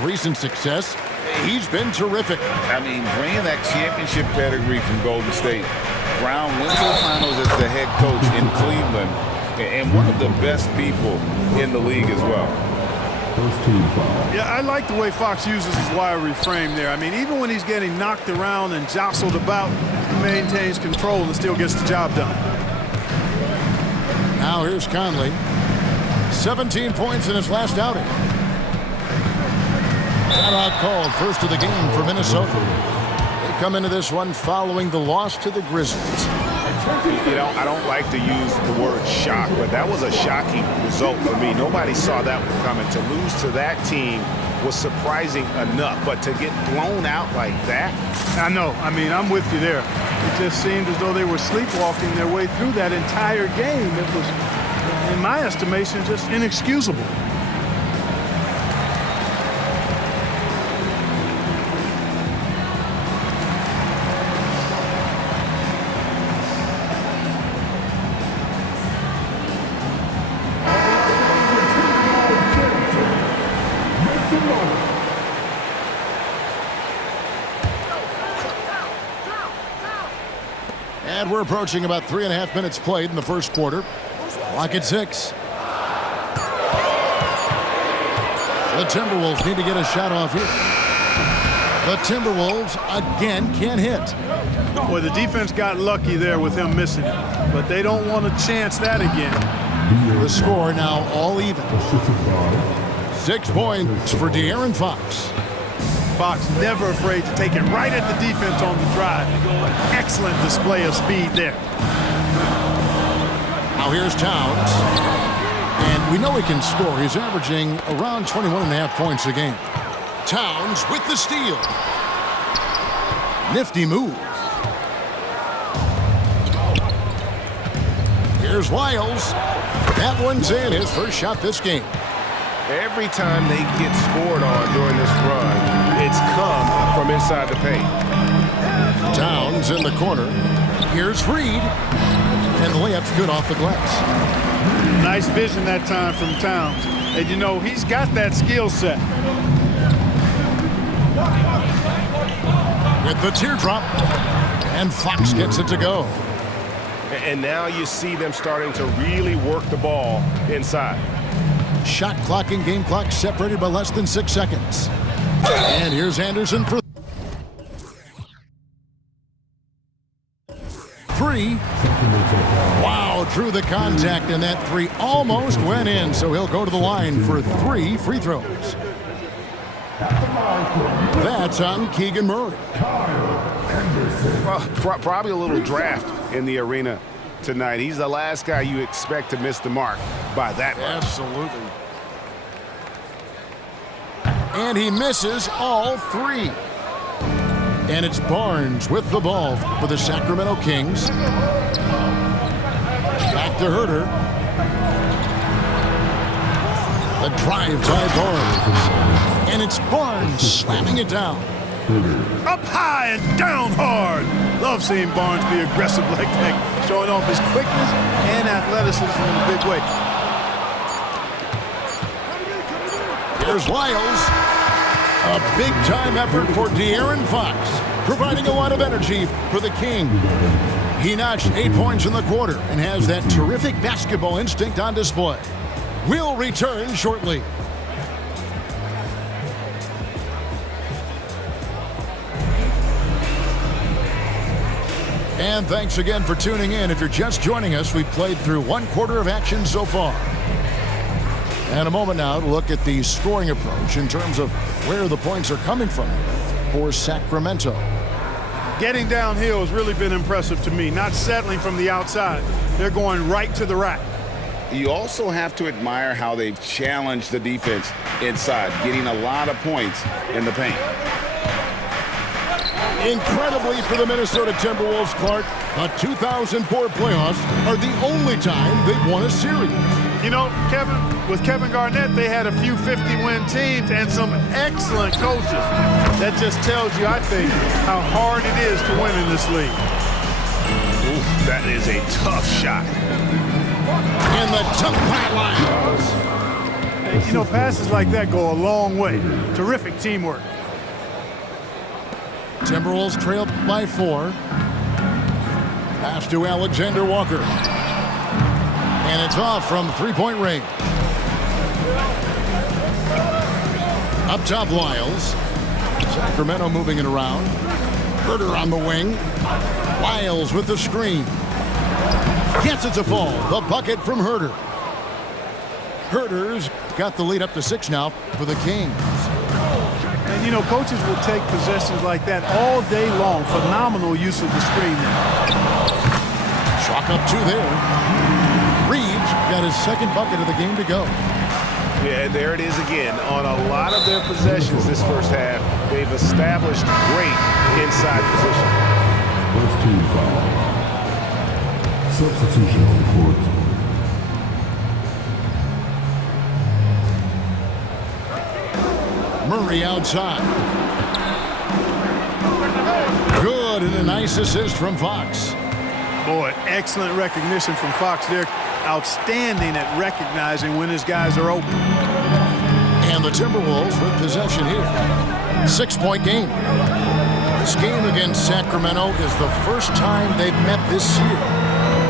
recent success, he's been terrific. I mean, bringing that championship pedigree from Golden State. Brown went to the finals as the head coach in Cleveland, and one of the best people in the league as well. Yeah, I like the way Fox uses his wiry frame there. I mean, even when he's getting knocked around and jostled about, he maintains control and still gets the job done. Now here's Conley. 17 points in his last outing. Timeout called, first of the game for Minnesota. They come into this one following the loss to the Grizzlies. You know, I don't like to use the word shock, but that was a shocking result for me. Nobody saw that one coming. To lose to that team was surprising enough, but to get blown out like that? I know. I mean, I'm with you there. It just seemed as though they were sleepwalking their way through that entire game. It was, in my estimation, just inexcusable. And we're approaching about 3.5 minutes played in the first quarter. Clock at 6. The Timberwolves need to get a shot off here. The Timberwolves again can't hit. Boy, the defense got lucky there with him missing it, but they don't want to chance that again. The score now all even. 6 points for De'Aaron Fox. Fox never afraid to take it right at the defense on the drive. Excellent display of speed there. Now here's Towns. And we know he can score. He's averaging around 21.5 points a game. Towns with the steal. Nifty move. Here's Lyles. That one's in, his first shot this game. Every time they get scored on during this run, it's come from inside the paint. Towns in the corner. Here's Reed. And the layup's good off the glass. Nice vision that time from Towns. And you know, he's got that skill set. With the teardrop. And Fox gets it to go. And now you see them starting to really work the ball inside. Shot clock and game clock separated by less than 6 seconds. And here's Anderson for 3. Wow, drew the contact, and that 3 almost went in, so he'll go to the line for 3 free throws. That's on Keegan Murray. Well, probably a little draft in the arena tonight. He's the last guy you expect to miss the mark by that much. Absolutely. And he misses all 3. And it's Barnes with the ball for the Sacramento Kings. Back to Herter. The drive by Barnes. And it's Barnes slamming it down. Up high and down hard. Love seeing Barnes be aggressive like that, showing off his quickness and athleticism in a big way. Here's Lyles. A big-time effort for De'Aaron Fox, providing a lot of energy for the King. He notched 8 points in the quarter and has that terrific basketball instinct on display. We'll return shortly. And thanks again for tuning in. If you're just joining us, we've played through 1 quarter of action so far. And a moment now to look at the scoring approach in terms of where the points are coming from for Sacramento. Getting downhill has really been impressive to me, not settling from the outside. They're going right to the rack. You also have to admire how they've challenged the defense inside, getting a lot of points in the paint. Incredibly for the Minnesota Timberwolves, Clark, the 2004 playoffs are the only time they've won a series. You know, Kevin, with Kevin Garnett, they had a few 50-win teams and some excellent coaches. That just tells you, I think, how hard it is to win in this league. Ooh, that is a tough shot. And the tough by Lyles. You know, passes like that go a long way. Terrific teamwork. Timberwolves trail by 4. Pass to Alexander Walker. And it's off from three-point range. Up top, Lyles. Sacramento moving it around. Herter on the wing. Lyles with the screen. Gets it to fall. The bucket from Herter. Herter's got the lead up to 6 now for the Kings. And, you know, coaches will take possessions like that all day long. Phenomenal use of the screen there. Chalk up 2 there. Reeves got his second bucket of the game to go. Yeah, and there it is again. On a lot of their possessions this first half, they've established great inside position. First team foul. Substitution on the court. Murray outside. Good, and a nice assist from Fox. Boy, excellent recognition from Fox there. Outstanding at recognizing when his guys are open. And the Timberwolves with possession here. 6-point game. This game against Sacramento is the first time they've met this year.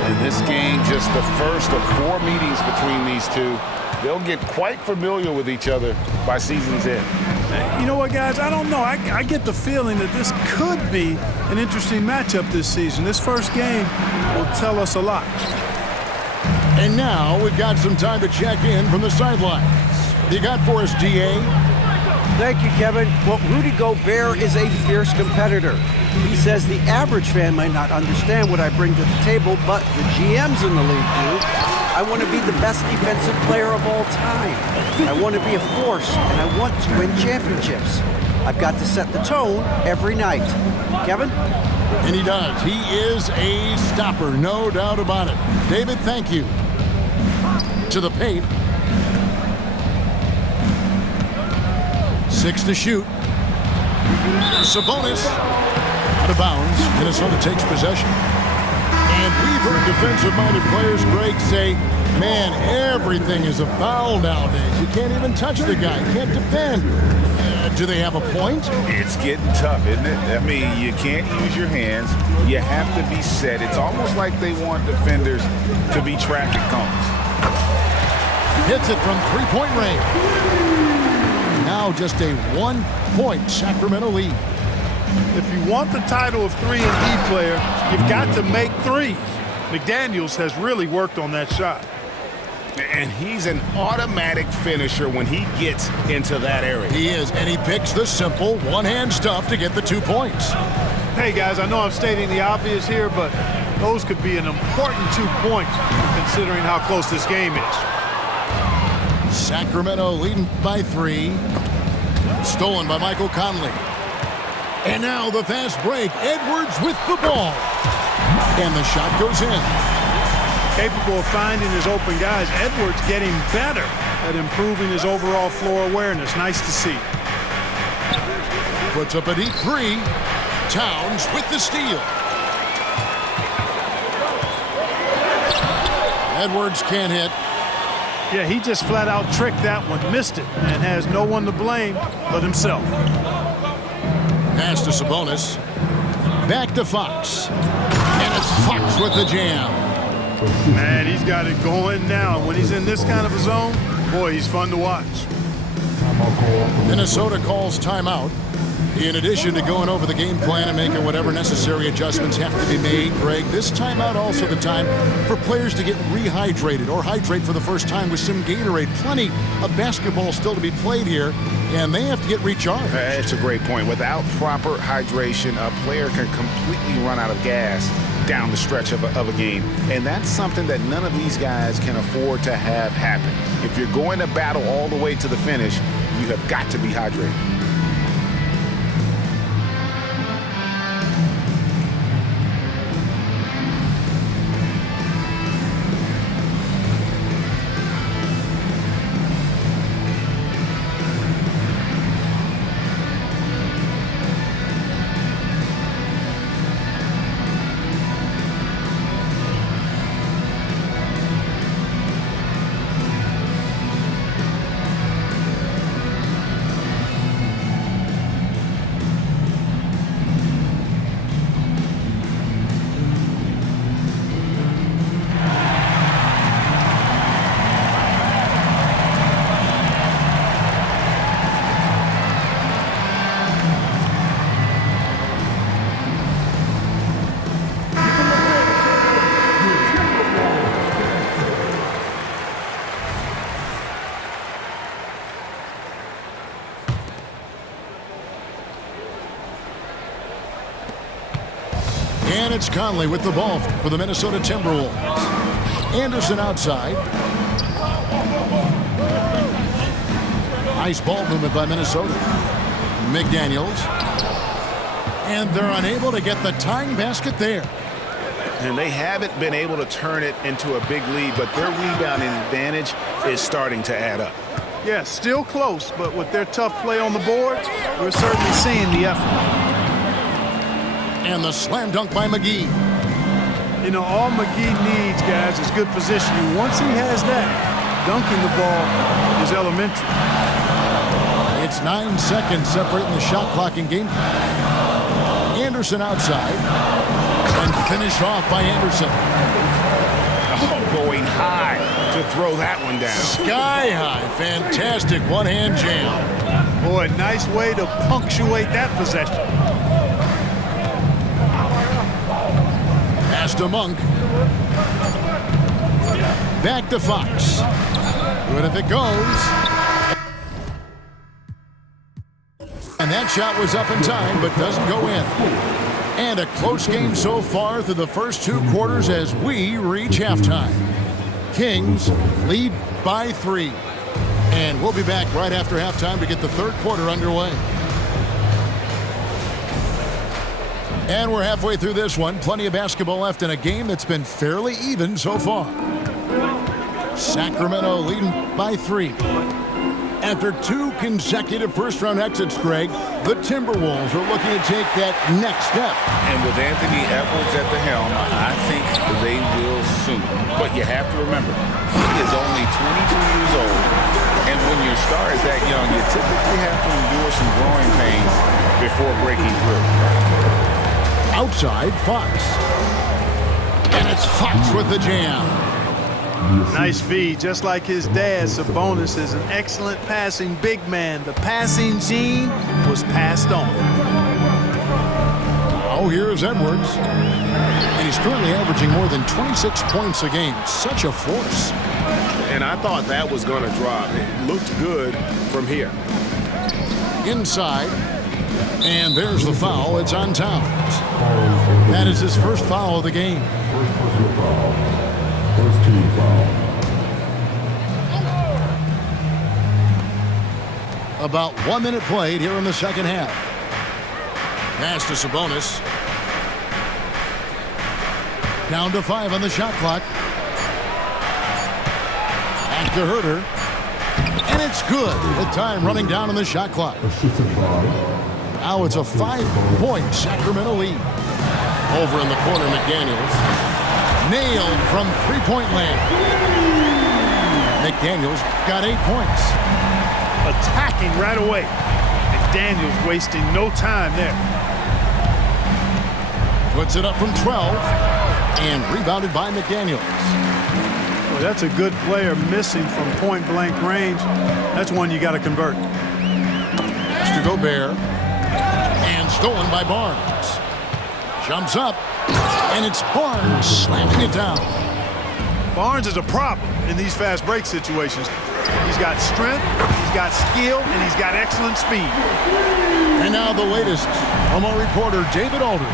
And this game, just the first of 4 meetings between these two. They'll get quite familiar with each other by season's end. You know what, guys? I don't know. I get the feeling that this could be an interesting matchup this season. This first game will tell us a lot. And now we've got some time to check in from the sidelines. You got for us, DA? Thank you, Kevin. Well, Rudy Gobert is a fierce competitor. He says the average fan might not understand what I bring to the table, but the GMs in the league do. I want to be the best defensive player of all time. I want to be a force, and I want to win championships. I've got to set the tone every night. Kevin? And he does. He is a stopper, no doubt about it. David, thank you. To the paint. 6 to shoot. Sabonis out of bounds. Minnesota takes possession. And we've heard defensive-minded players, Greg, say, man, everything is a foul nowadays. You can't even touch the guy. You can't defend. Do they have a point? It's getting tough, isn't it? I mean, you can't use your hands. You have to be set. It's almost like they want defenders to be traffic cones. Hits it from three-point range. Now just a 1-point Sacramento lead. If you want the title of 3-and-D player, you've got to make threes. McDaniels has really worked on that shot. And he's an automatic finisher when he gets into that area. He is, and he picks the simple one-hand stuff to get the 2 points. Hey, guys, I know I'm stating the obvious here, but those could be an important 2 points considering how close this game is. Sacramento leading by 3. Stolen by Michael Conley. And now the fast break. Edwards with the ball. And the shot goes in. Capable of finding his open guys. Edwards getting better at improving his overall floor awareness. Nice to see. Puts up a deep 3. Towns with the steal. Edwards can't hit. Yeah, he just flat out tricked that one, missed it, and has no one to blame but himself. Pass to Sabonis. Back to Fox. And it's Fox with the jam. Man, he's got it going now. When he's in this kind of a zone, boy, he's fun to watch. Minnesota calls timeout. In addition to going over the game plan and making whatever necessary adjustments have to be made, Greg, this timeout also the time for players to get rehydrated or hydrate for the first time with some Gatorade. Plenty of basketball still to be played here, and they have to get recharged. That's a great point. Without proper hydration, a player can completely run out of gas down the stretch of a game. And that's something that none of these guys can afford to have happen. If you're going to battle all the way to the finish, you have got to be hydrated. And it's Conley with the ball for the Minnesota Timberwolves. Anderson outside. Nice ball movement by Minnesota. McDaniels. And they're unable to get the tying basket there. And they haven't been able to turn it into a big lead, but their rebounding advantage is starting to add up. Yeah, still close, but with their tough play on the boards, we're certainly seeing the effort. And the slam dunk by McGee. You know, all McGee needs, guys, is good positioning. Once he has that, dunking the ball is elementary. It's 9 seconds separating the shot clock in game. Anderson outside. And finished off by Anderson. Oh, going high to throw that one down. Sky high. Fantastic one-hand jam. Boy, nice way to punctuate that possession. Pass to Monk. Back to Fox. Good if it goes. And that shot was up in time, but doesn't go in. And a close game so far through the first 2 quarters as we reach halftime. Kings lead by 3. And we'll be back right after halftime to get the third quarter underway. And we're halfway through this one. Plenty of basketball left in a game that's been fairly even so far. Sacramento leading by 3. After 2 consecutive first-round exits, Greg, the Timberwolves are looking to take that next step. And with Anthony Edwards at the helm, I think they will soon. But you have to remember, he is only 22 years old. And when your star is that young, you typically have to endure some growing pains before breaking through. Outside, Fox. And it's Fox with the jam. Nice feed, just like his dad. Sabonis is an excellent passing big man. The passing gene was passed on. Oh, here's Edwards. And he's currently averaging more than 26 points a game. Such a force. And I thought that was going to drop. It looked good from here. Inside. And there's the foul. It's on Towns. That is his first foul of the game. First personal foul. First team foul. About 1 minute played here in the second half. Pass to Sabonis. Down to 5 on the shot clock. Back to Herter. And it's good with time running down on the shot clock. Assisted by. Now it's a 5-point Sacramento lead. Over in the corner, McDaniels. Nailed from three-point land. McDaniels got 8 points. Attacking right away. McDaniels wasting no time there. Puts it up from 12. And rebounded by McDaniels. Well, that's a good player missing from point-blank range. That's one you got to convert. Pass to Gobert. And stolen by Barnes. Jumps up. And it's Barnes slamming it down. Barnes is a problem in these fast break situations. He's got strength, he's got skill, and he's got excellent speed. And now the latest from our reporter, David Aldridge.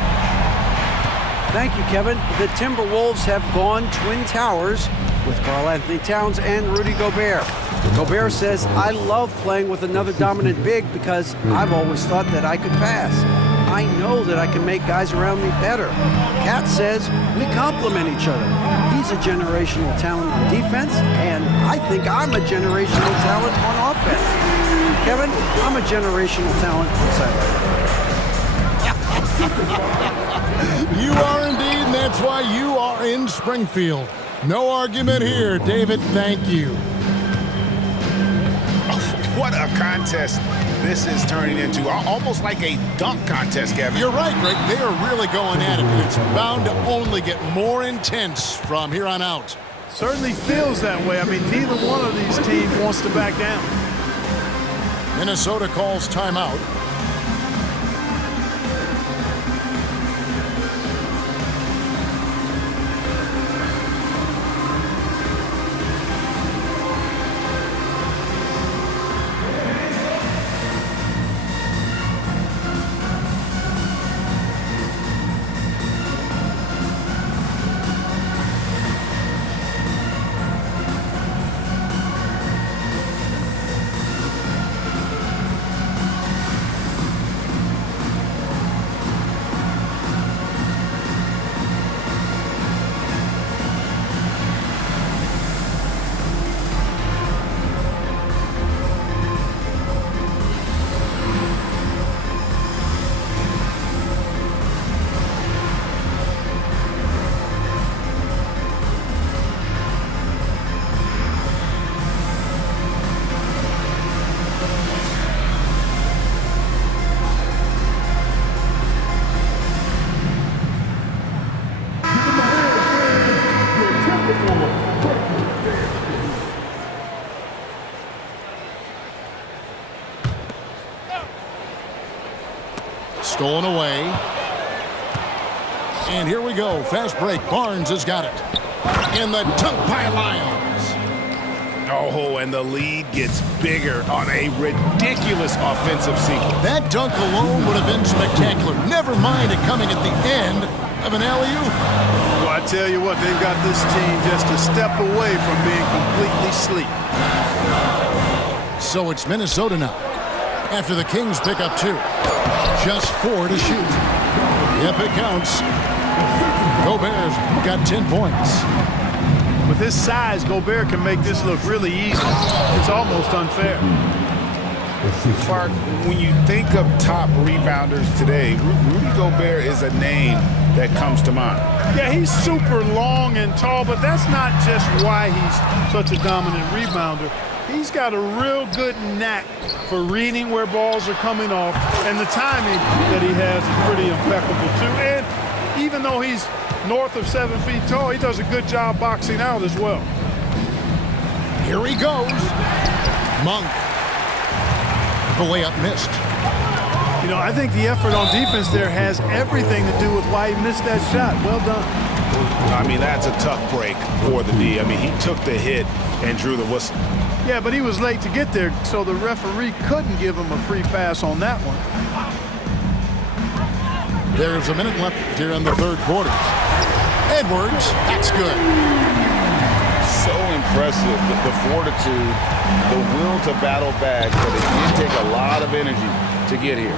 Thank you, Kevin. The Timberwolves have gone Twin Towers with Karl-Anthony Towns and Rudy Gobert. Gobert says, I love playing with another dominant big because I've always thought that I could pass. I know that I can make guys around me better. Cat says we complement each other. He's a generational talent on defense, and I think I'm a generational talent on offense. Kevin, I'm a generational talent on sideline. You are indeed, and that's why you are in Springfield. No argument here, David. Thank you. What a contest this is turning into. Almost like a dunk contest, Kevin. You're right, Greg. They are really going at it, and it's bound to only get more intense from here on out. Certainly feels that way. I mean, neither one of these teams wants to back down. Minnesota calls timeout. Stolen away. And here we go. Fast break. Barnes has got it. And the dunk by Lyles. Oh, and the lead gets bigger on a ridiculous offensive sequence. That dunk alone would have been spectacular. Never mind it coming at the end of an alley-oop. Well, I tell you what, they've got this team just a step away from being completely asleep. So it's Minnesota now. After the Kings pick up 2. Just 4 to shoot. Yep, it counts. Gobert's got 10 points. With his size, Gobert can make this look really easy. It's almost unfair. Clark, when you think of top rebounders today, Rudy Gobert is a name that comes to mind. Yeah, he's super long and tall, but that's not just why he's such a dominant rebounder. He's got a real good knack for reading where balls are coming off, and the timing that he has is pretty impeccable too. And even though he's north of 7 feet tall, he does a good job boxing out as well. Here he goes. Monk. The layup missed. You know, I think the effort on defense there has everything to do with why he missed that shot. Well done. I mean, that's a tough break for the D. I mean, he took the hit and drew the whistle. Yeah, but he was late to get there, so the referee couldn't give him a free pass on that one. There's a minute left here in the third quarter. Edwards, that's good. So impressive, the fortitude, the will to battle back, but it did take a lot of energy to get here.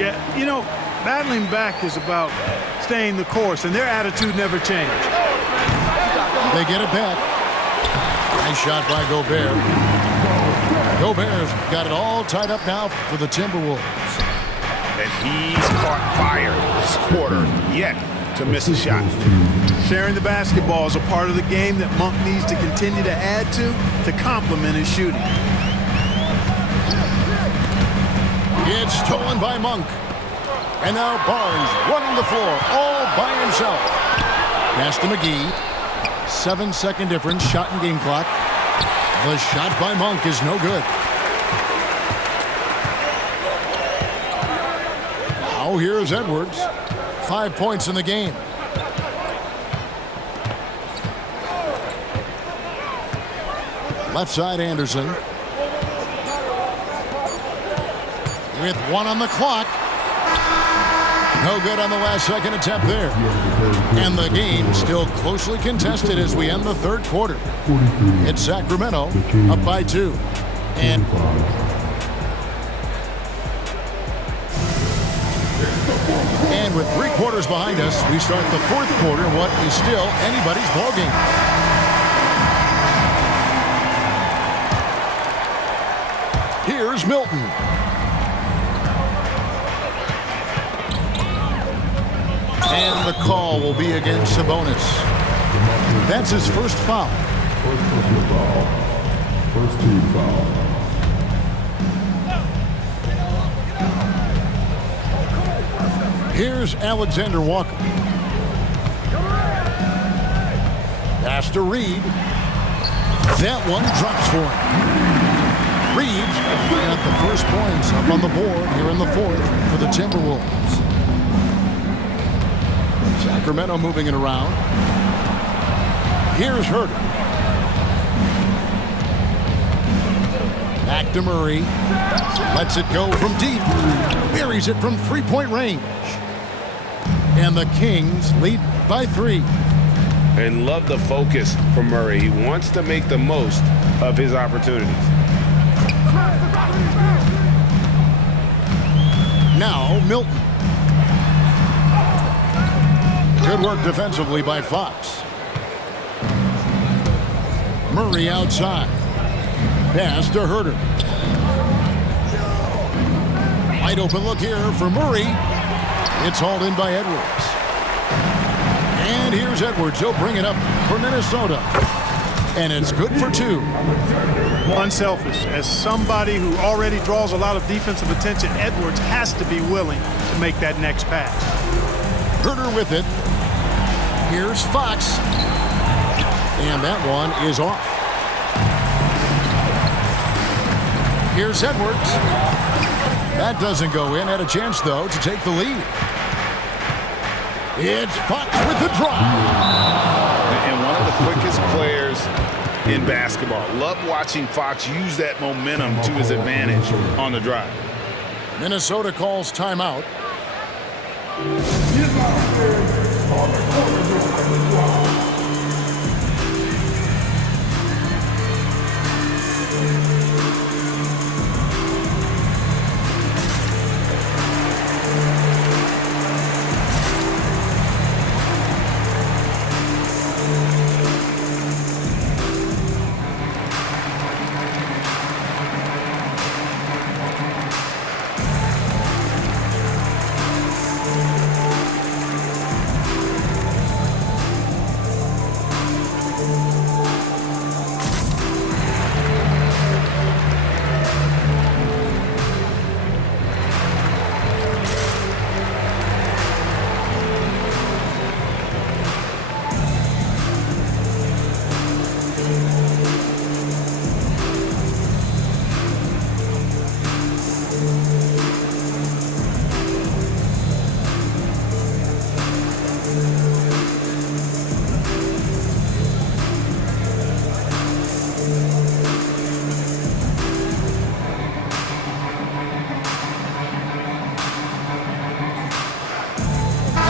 Yeah, you know, battling back is about staying the course, and their attitude never changed. They get it back. Nice shot by Gobert. Gobert's got it all tied up now for the Timberwolves. And he's caught fire this quarter, yet to miss a shot. Sharing the basketball is a part of the game that Monk needs to continue to add to complement his shooting. It's stolen by Monk. And now Barnes running the floor all by himself. Pass to McGee. 7-second difference, shot and game clock. The shot by Monk is no good. Now here's Edwards. 5 points in the game. Left side Anderson. With 1 on the clock. No good on the last second attempt there. And the game still closely contested as we end the third quarter. It's Sacramento up by 2. And with 3 quarters behind us, we start the fourth quarter in what is still anybody's ballgame. Here's Milton. And the call will be against Sabonis. That's his first foul. First personal foul. First team foul. Here's Alexander Walker. Pass to Reed. That one drops for him. Reed got the first points up on the board here in the fourth for the Timberwolves. Sacramento moving it around. Here's Herter. Back to Murray. Lets it go from deep. Buries it from three-point range. And the Kings lead by 3. And love the focus from Murray. He wants to make the most of his opportunities. Now Milton. Good work defensively by Fox. Murray outside. Pass to Herter. Wide open look here for Murray. It's hauled in by Edwards. And here's Edwards. He'll bring it up for Minnesota. And it's good for 2. Unselfish. As somebody who already draws a lot of defensive attention, Edwards has to be willing to make that next pass. Herter with it. Here's Fox. And that one is off. Here's Edwards. That doesn't go in. Had a chance, though, to take the lead. It's Fox with the drive. And one of the quickest players in basketball. Love watching Fox use that momentum to his advantage on the drive. Minnesota calls timeout.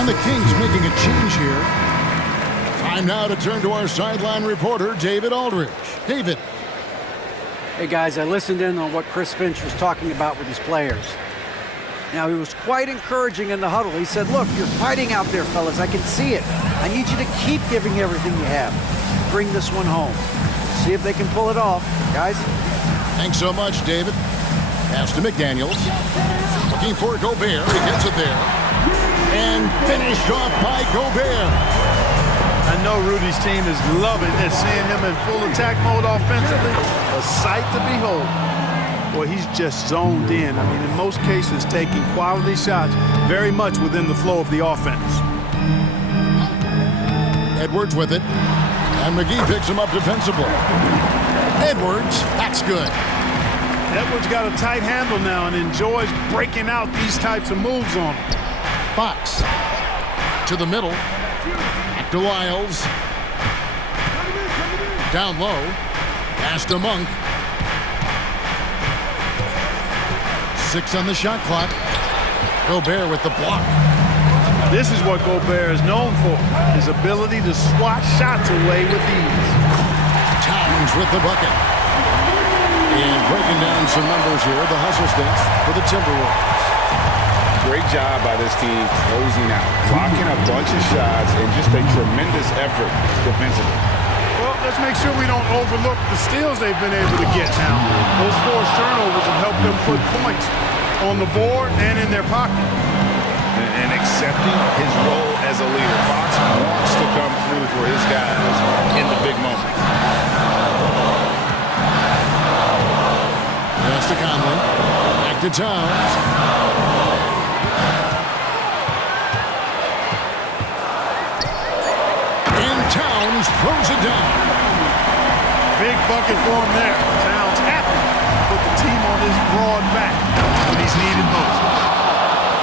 And the Kings making a change here. Time now to turn to our sideline reporter, David Aldridge. David. Hey, guys, I listened in on what Chris Finch was talking about with his players. Now, he was quite encouraging in the huddle. He said, look, you're fighting out there, fellas. I can see it. I need you to keep giving everything you have. Bring this one home. See if they can pull it off. Guys? Thanks so much, David. Pass to McDaniels. Looking for Gobert. He gets it there. And finished off by Gobert. I know Rudy's team is loving it, seeing him in full attack mode offensively. A sight to behold. Boy, he's just zoned in. I mean, in most cases, taking quality shots very much within the flow of the offense. Edwards with it. And McGee picks him up defensively. Edwards, that's good. Edwards got a tight handle now and enjoys breaking out these types of moves on him. Fox to the middle. Back to Wiles. Down low. Pass to Monk. 6 on the shot clock. Gobert with the block. This is what Gobert is known for, his ability to swat shots away with ease. Towns with the bucket. And breaking down some numbers here, the hustle stats for the Timberwolves. Great job by this team closing out, blocking a bunch of shots, and just a tremendous effort defensively. Well, let's make sure we don't overlook the steals they've been able to get now. Those forced turnovers have helped them put points on the board and in their pocket. And accepting his role as a leader. Fox wants to come through for his guys in the big moments. Pass to Conley. Back to Towns. Towns throws it down. Big bucket for him there. Towns happy to put the team on his broad back when he's needed most.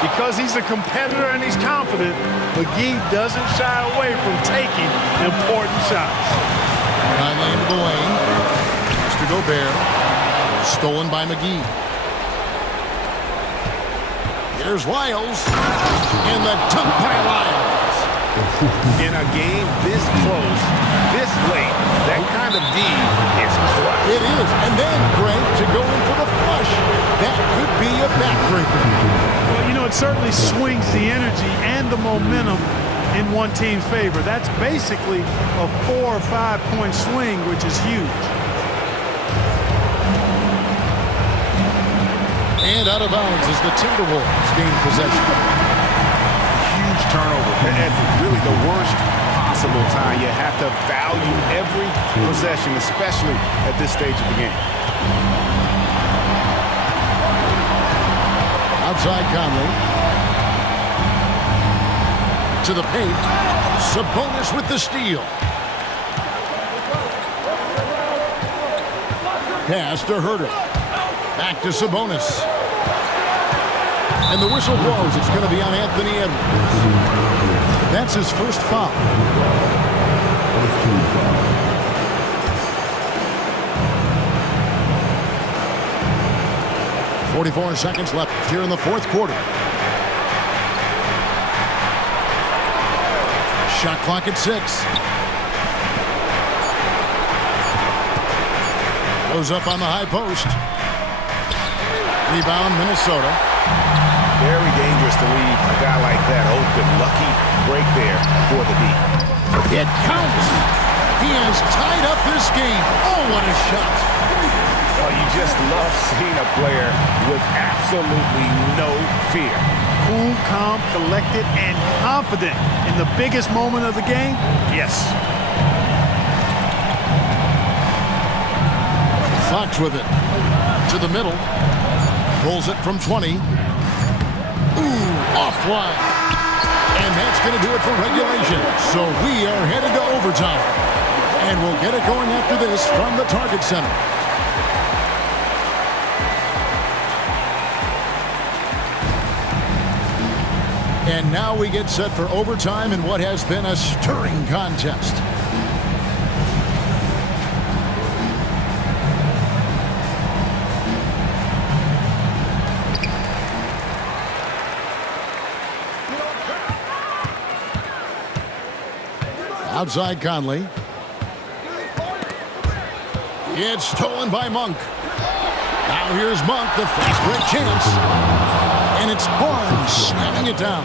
Because he's a competitor and he's confident, McGee doesn't shy away from taking important shots. Conley into the lane. Pass to Gobert. Stolen by McGee. Here's Wiles. And the dunk by Wiles. In a game this close, this late, that kind of D is clutch. It is. And then, Greg, to go in for the flush, that could be a backbreaker. Well, you know, it certainly swings the energy and the momentum in one team's favor. That's basically a 4 or 5 point swing, which is huge. And out of bounds as the Timberwolves gain possession. Turnover at really the worst possible time. You have to value every possession, especially at this stage of the game. Outside Conley. To the paint. Sabonis with the steal. Pass to Herter. Back to Sabonis. And the whistle blows. It's going to be on Anthony Edwards. That's his first foul. First team foul. 44 seconds left here in the fourth quarter. Shot clock at 6. Goes up on the high post. Rebound, Minnesota. Very dangerous to leave a guy like that open. Lucky break there for the D. It counts. He has tied up this game. Oh, what a shot. Oh, you just love seeing a player with absolutely no fear. Cool, calm, collected, and confident in the biggest moment of the game? Yes. Fox with it. To the middle. Pulls it from 20. Ooh, offline. And that's going to do it for regulation. So we are headed to overtime. And we'll get it going after this from the Target Center. And now we get set for overtime in what has been a stirring contest. Outside Conley. It's stolen by Monk. Now here's Monk, the fast break chance. And it's Barnes slamming it down.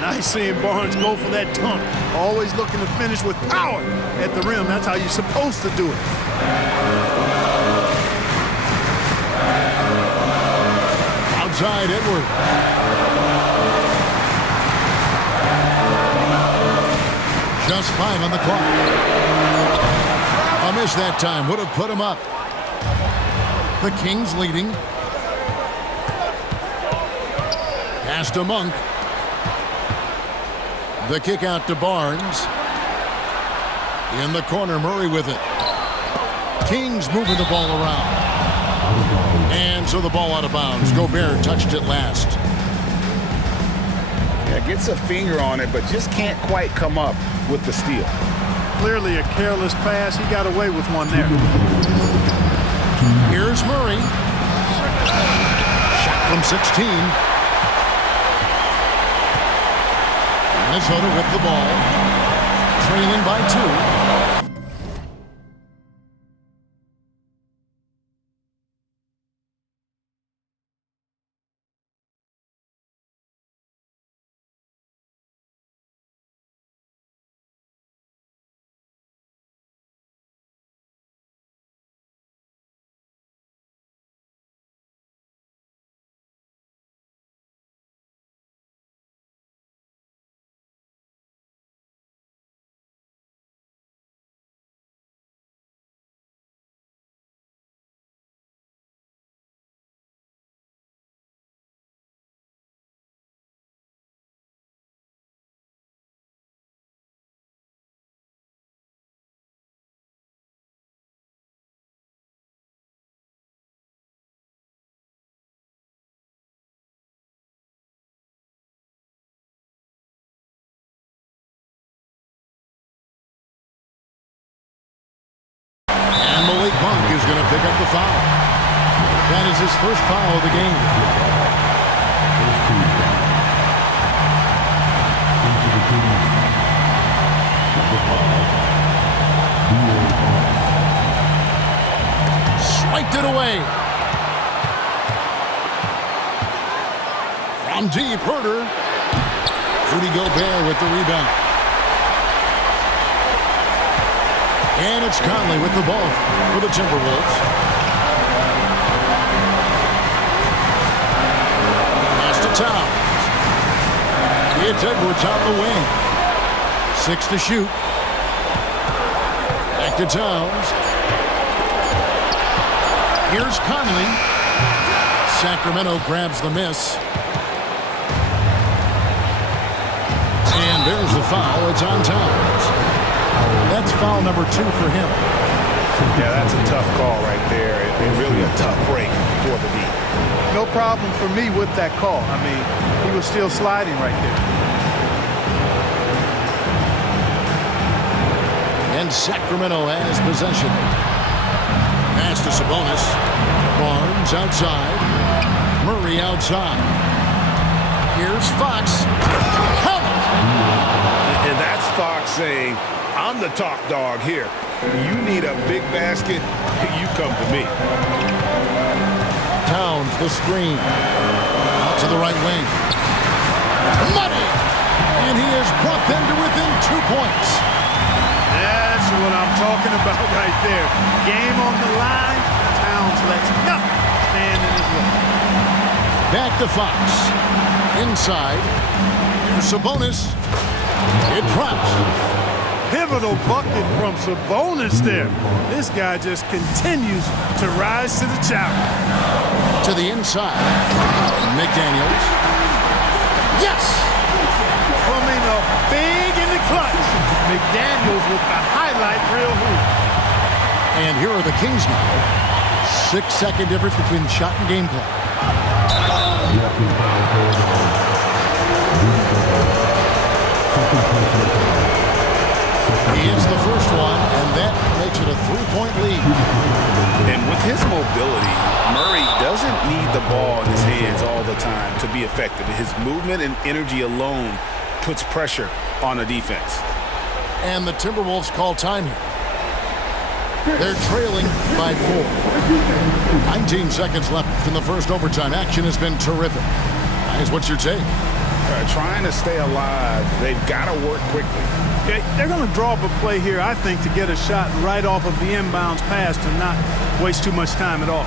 Nice seeing Barnes go for that dunk. Always looking to finish with power at the rim. That's how you're supposed to do it. Outside Edwards. Just 5 on the clock. A miss that time would have put him up. The Kings leading. Pass to Monk. The kick out to Barnes. In the corner, Murray with it. Kings moving the ball around. And so the ball out of bounds. Gobert touched it last. Yeah, gets a finger on it, but just can't quite come up with the steal. Clearly a careless pass. He got away with one there. Here's Murray. Shot from 16. Minnesota with the ball. Trailing by 2. Monk is going to pick up the foul. That is his first foul of the game. Swiped it away. From deep, Herter. Rudy Gobert with the rebound. And it's Conley with the ball for the Timberwolves. Pass to Towns. It's Edwards on the wing. 6 to shoot. Back to Towns. Here's Conley. Sacramento grabs the miss. And there's the foul. It's on Towns. That's foul number 2 for him. Yeah, that's a tough call right there. And really a tough break for the D. No problem for me with that call. I mean, he was still sliding right there. And Sacramento has possession. Pass to Sabonis. Barnes outside. Murray outside. Here's Fox. Count it! And that's Fox saying, I'm the top dog here. You need a big basket, you come to me. Towns the screen. Out to the right wing. Money! And he has brought them to within 2 points. That's what I'm talking about right there. Game on the line. Towns lets nothing stand in his way. Back to Fox. Inside. Here's Sabonis. It drops. Pivotal bucket from Sabonis there. This guy just continues to rise to the challenge. To the inside. McDaniels. Yes! Coming up big in the clutch. McDaniels with the highlight reel hoop. And here are the Kings now. 6-second difference between shot and game clock. He hits the first one, and that makes it a 3-point lead. And with his mobility, Murray doesn't need the ball in his hands all the time to be effective. His movement and energy alone puts pressure on a defense. And the Timberwolves call time here. They're trailing by 4. 19 seconds left in the first overtime. Action has been terrific. Guys, what's your take? Trying to stay alive, they've got to work quickly. They're going to draw up a play here, I think, to get a shot right off of the inbounds pass to not waste too much time at all.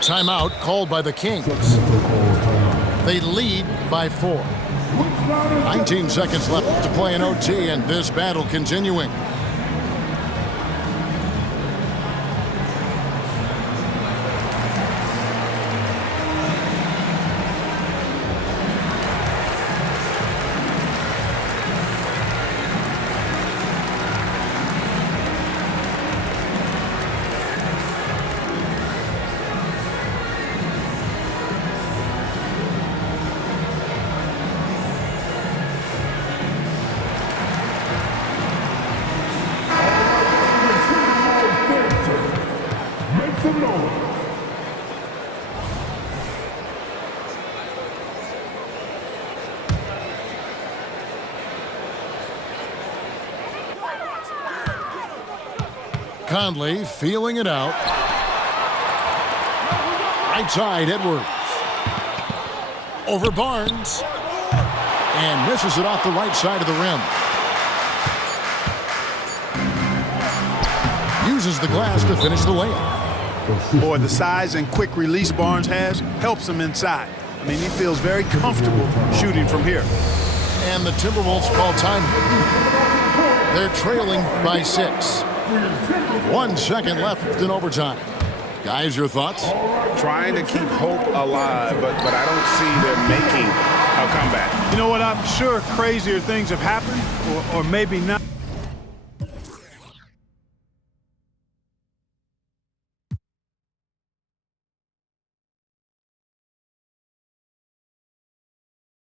Timeout called by the Kings. They lead by 4. 19 seconds left to play in OT, and this battle continuing. Conley feeling it out. Right side, Edwards. Over Barnes. And misses it off the right side of the rim. Uses the glass to finish the layup. Boy, the size and quick release Barnes has helps him inside. I mean, he feels very comfortable shooting from here. And the Timberwolves call time. They're trailing by 6. 1 second left in overtime. Guys, your thoughts? Trying to keep hope alive, but I don't see them making a comeback. You know what? I'm sure crazier things have happened, or maybe not.